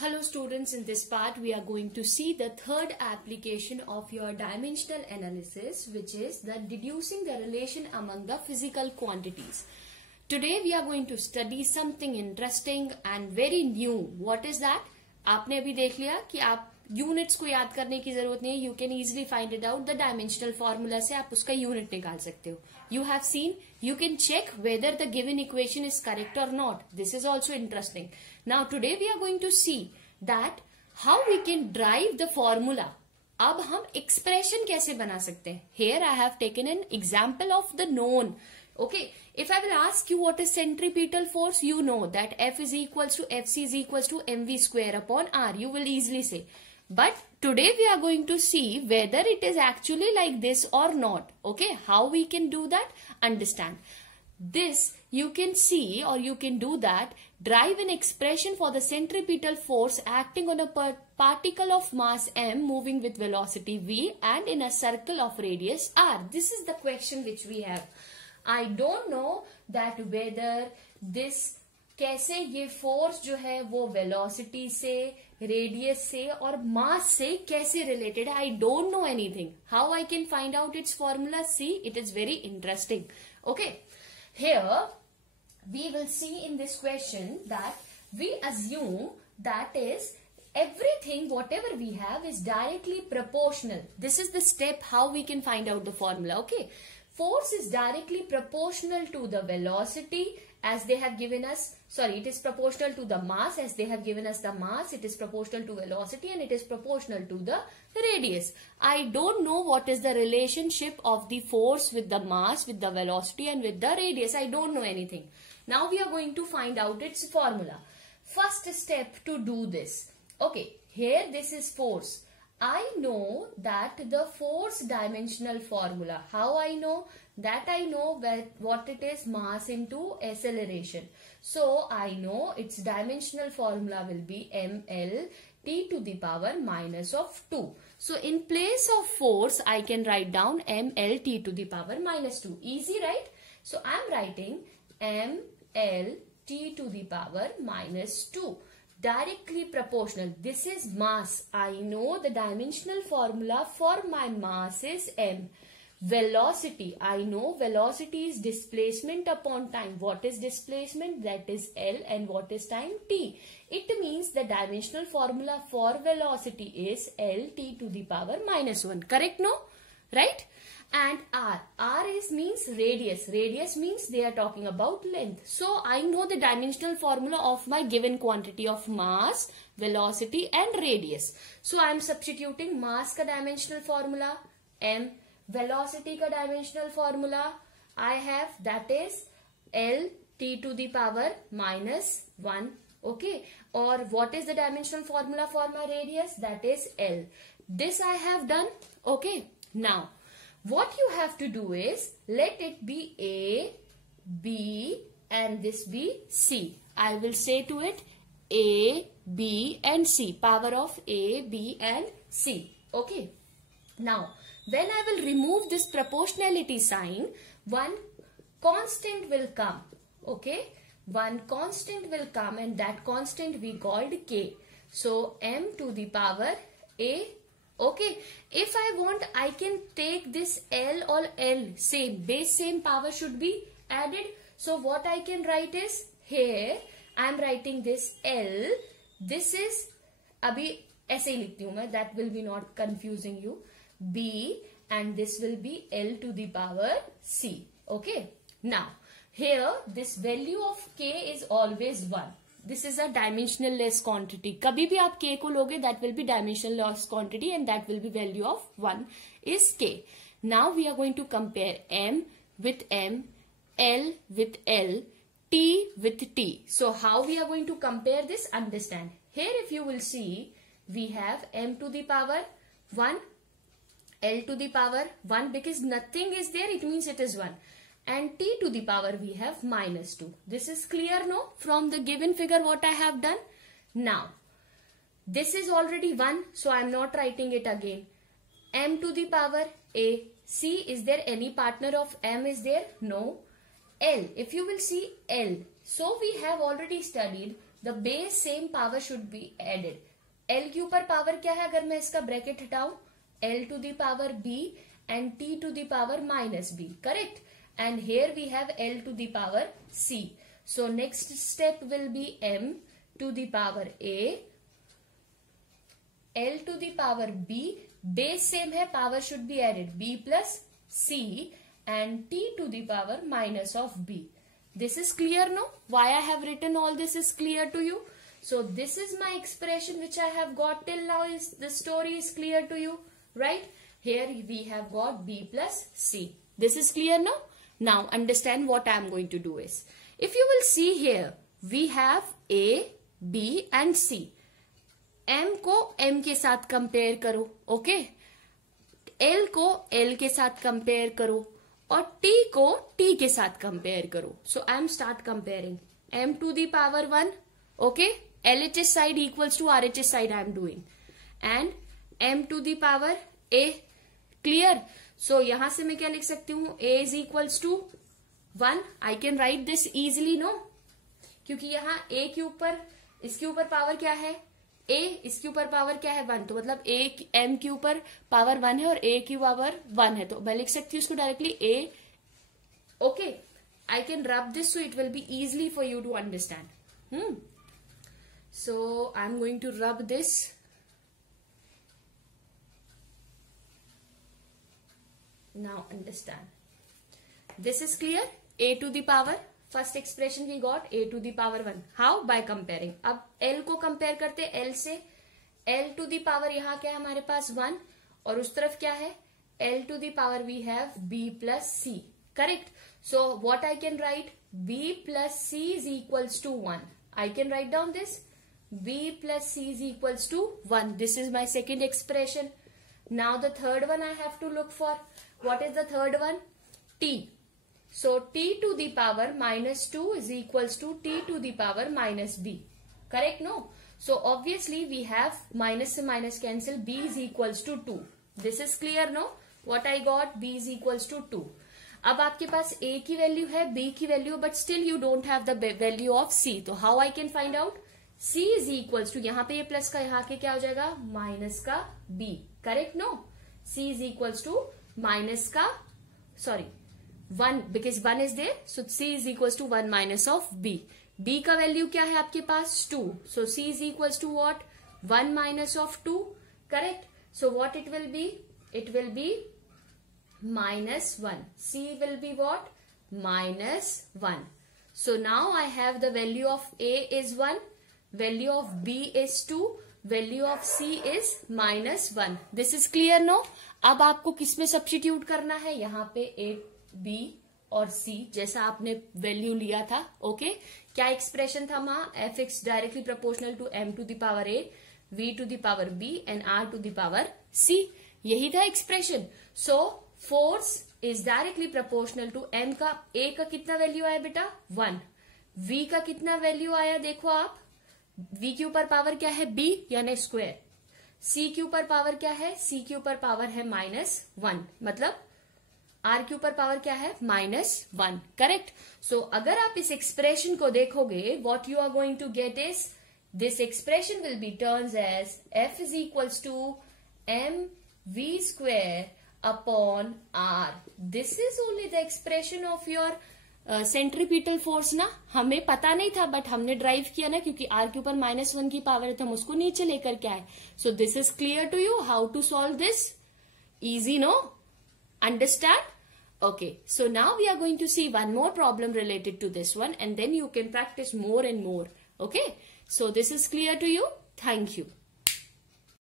Hello students, in this part we are going to see the third application of your dimensional analysis, which is the deducing the relation among the physical quantities. Today we are going to study something interesting and very new. What is that? आपने अभी देख लिया कि आप units को याद करने की जरूरत नहीं है. You can easily find it out. The dimensional formula से आप उसका यूनिट निकाल सकते हो. You have seen, you can check whether the given equation is correct or not. This is also interesting. Now today we are going to see that how we can derive the formula. अब हम expression कैसे बना सकते हैं. Here I have taken an example of the known. Okay, if I will ask you what is centripetal force, you know that F is equals to Fc is equals to mv square upon r. You will easily say. But today we are going to see whether it is actually like this or not. Okay, how we can do that? Understand. This you can see or you can do that. Derive an expression for the centripetal force acting on a particle of mass m moving with velocity v and in a circle of radius r. This is the question which we have. I don't know that whether this कैसे ये force जो है वो velocity से, radius से और मास से कैसे रिलेटेड है. I don't know anything. How I can find out its formula? See, it is very interesting. Okay, here we will see in this question that we assume that is everything whatever we have is directly proportional. This is the step how we can find out the formula. Okay, force is directly proportional to the velocity as they have given us. Sorry, it is proportional to the mass as they have given us the mass. It is proportional to velocity and it is proportional to the radius. I don't know what is the relationship of the force with the mass, with the velocity and with the radius. I don't know anything. Now we are going to find out its formula. First step to do this. Okay, here this is force. I know that the force dimensional formula. How I know? That I know what it is, mass into acceleration. So I know its dimensional formula will be ml t to the power minus of 2. So in place of force, I can write down ml t to the power minus 2. Easy, right? So I am writing ml t to the power minus 2. Directly proportional. This is mass. I know the dimensional formula for my mass is m. Velocity. I know velocity is displacement upon time. What is displacement? That is L. And what is time? T. It means the dimensional formula for velocity is L t to the power minus 1. Correct? No? Right? And r. R means radius. Radius means they are talking about length. So I know the dimensional formula of my given quantity of mass, velocity and radius. So I am substituting mass ka dimensional formula m. Velocity ka dimensional formula I have, that is L t to the power minus 1. Okay. Or what is the dimensional formula for my radius? That is L. This I have done. Okay. Now what you have to do is let it be A, B and this be C. I will say to it A, B and C. Power of A, B and C. Okay. Now when I will remove this proportionality sign, one constant will come. Okay. One constant will come and that constant we called K. So m to the power A. Okay, if I want, I can take this L or L, same, base same power should be added. So what I can write is, here I am writing this L, this is, abhi aise hi likhti hu main, that will be not confusing you, B and this will be L to the power C. Okay, now here this value of K is always 1. This is a dimensionless quantity. कभी भी आप k को लोगे, that will be dimensionless quantity and that will be value of 1 is k. Now we are going to compare m with m, L with L, T with T. So how we are going to compare this? Understand. Here if you will see, we have m to the power 1, L to the power 1 because nothing is there, it means it is 1. And t to the power we have minus 2. This is clear, no? From the given figure what I have done. Now, this is already 1, so I am not writing it again. M to the power A. C, is there any partner of M is there? No. L, if you will see L. So we have already studied the base same power should be added. L के ऊपर power क्या है अगर मैं इसका bracket हटाऊं? L to the power B and T to the power minus B. Correct. And here we have L to the power C. So next step will be m to the power a, l to the power b, base same है, power should be added, b plus c and t to the power minus of b. This is clear, no? Why I have written all this is clear to you. So this is my expression which I have got till now. Is the story is clear to you, right? Here we have got b plus c. This is clear now? Now understand what I am going to do is, if you will see here, we have a, b and c. m को m के साथ compare करो, okay. l को l के साथ compare करो और t को t के साथ कंपेयर करो. So I am start comparing. m to the power 1, okay. LHS side equals to RHS side I am doing, and m to the power a. Clear. So यहां से मैं क्या लिख सकती हूँ? a is equals to 1. I can write this easily, no? क्योंकि यहाँ a के ऊपर, इसके ऊपर पावर क्या है? a, इसके ऊपर पावर क्या है? 1. तो मतलब a m के ऊपर पावर 1 है और a की पावर 1 है, तो मैं लिख सकती हूँ इसको directly a. Okay. I can rub this so it will be easily for you to understand. So I am going to rub this. Now understand. This is clear. a to the power, first expression we got a to the power 1. How? By comparing. अब l को compare करते l से. l to the power यहाँ क्या है हमारे पास? 1. और उस तरफ क्या है? l to the power we have b plus c. करेक्ट. So what I can write? b plus c is equals to 1. I can write down this. b plus c is equals to 1. This is my second expression. Now the third one I have to look for. What is the third one? t. So t to the power minus 2 is equals to t to the power minus b. Correct? No? So obviously we have minus से minus cancel, b is equals to 2. This is clear, no? What I got? b is equals to 2. अब आपके पास a की value है, b की value, but still you don't have the value of c. तो how I can find out? c is equals to, यहाँ पे ये plus का, यहाँ के क्या हो जाएगा? माइनस का b. Correct? No? c is equals to minus का, sorry, 1, because 1 is there, so c is equals to 1 minus of b. b का वैल्यू क्या है आपके पास? 2. so c is equals to what? 1 minus of 2. correct. so what it will be? It will be minus 1. c will be what? minus 1. so now I have the value of a is 1, value of b is 2, value of c is minus 1. this is clear, no? अब आपको किसमें substitute करना है? यहाँ पे a, b और c जैसा आपने वैल्यू लिया था. ओके. क्या एक्सप्रेशन था वहां? F X directly proportional to m to the power a, v to the power b and r to the power c. यही था expression. So force is directly proportional to m का. a का कितना value आया बेटा? 1. v का कितना value आया देखो आप. v के ऊपर पावर क्या है? b यानी स्क्वायर. c के ऊपर पावर क्या है? c के ऊपर पावर है -1. मतलब r के ऊपर पावर क्या है? -1. करेक्ट. सो अगर आप इस एक्सप्रेशन को देखोगे, what you are going to get is this expression will be turns as f is equals to m v square upon r. This is only the expression of your centripetal force ना. हमें पता नहीं था, but हमने drive किया ना, क्योंकि r के ऊपर -1 की पावर है तो हम उसको नीचे लेकर के आए. So this is clear to you how to solve this. Easy, no? Understand? Okay, so now we are going to see one more problem related to this one, and then you can practice more and more. Okay, so this is clear to you? Thank you.